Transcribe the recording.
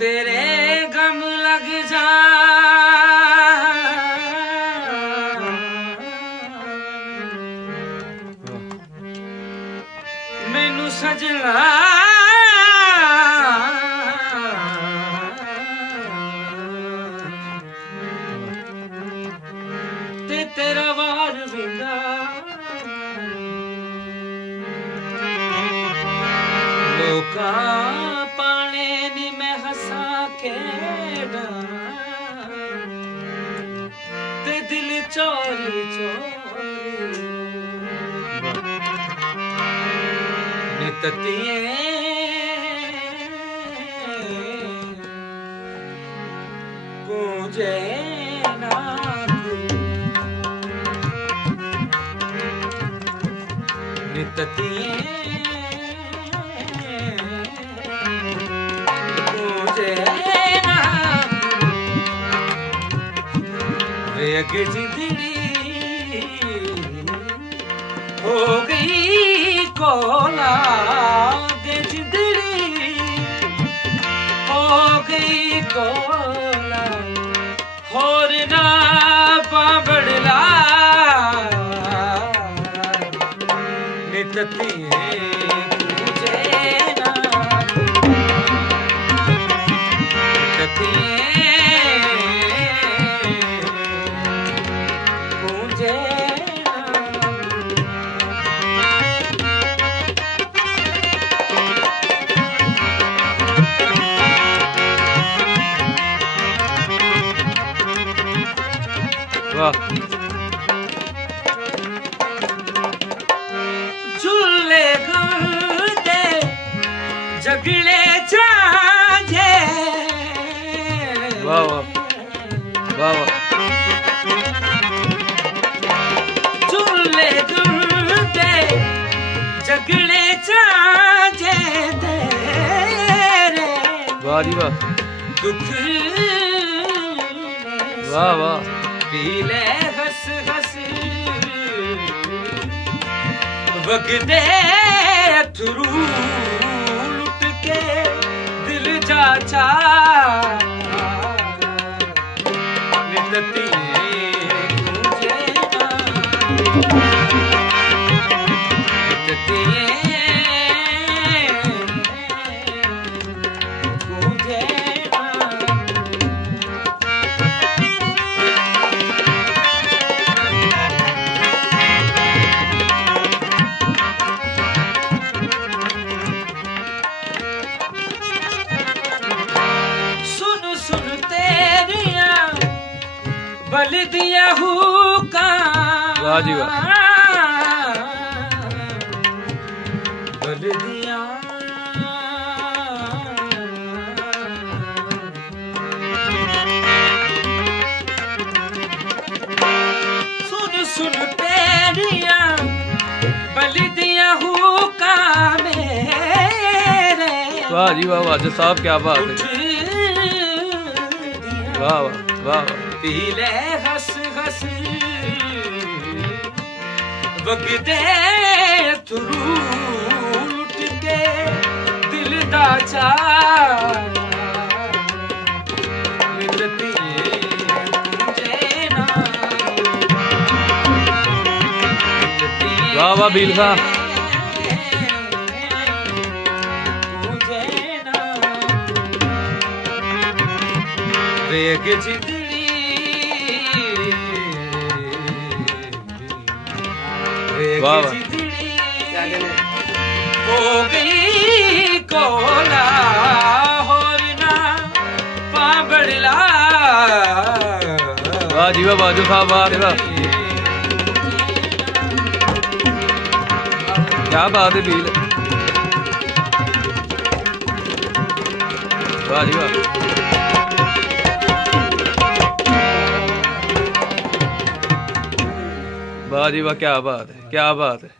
तेरे गम लग जा मैनू सजना ते तेरा वार विंदा लोका पाने नी मैं हसा खेड़ा ते दिल चोरी चोरी निततिए गूंजे ना निततिए अगे जिंदड़ी हो गई कोला अगे जिंदड़ी हो गई कोला होर ना पाबड़ला निततिए झूले गुंदे झगड़े झांझे वाह वाह झूले गुंदे झगड़े झांझे तेरे वाह जी वाह दुख वाह वाह पीले हंस हंस वगदे अथरू लुट के दिल चाचा निततिए गूंजे ना निततिए गूंजे बल दिया हुक्का वाह जी वाह बल दिया सुन सुन तेरिया बल दिया हुक्का मेरे वाह जी वाह वाह साहब क्या बात है वाह वाह वाह पीले हंस हंस वगदे थरू लुट के दिल दा चा निततिए गूंजे ना वाह वाह बील खां गूंजे ना वेग जिंदड़ी वाह हो गई कोला होर ना पाबड़ला वाह जी वाह बाजू साहब वाह रे वाह क्या बात है बील वाह जी वाह वाह जी वाह क्या बात है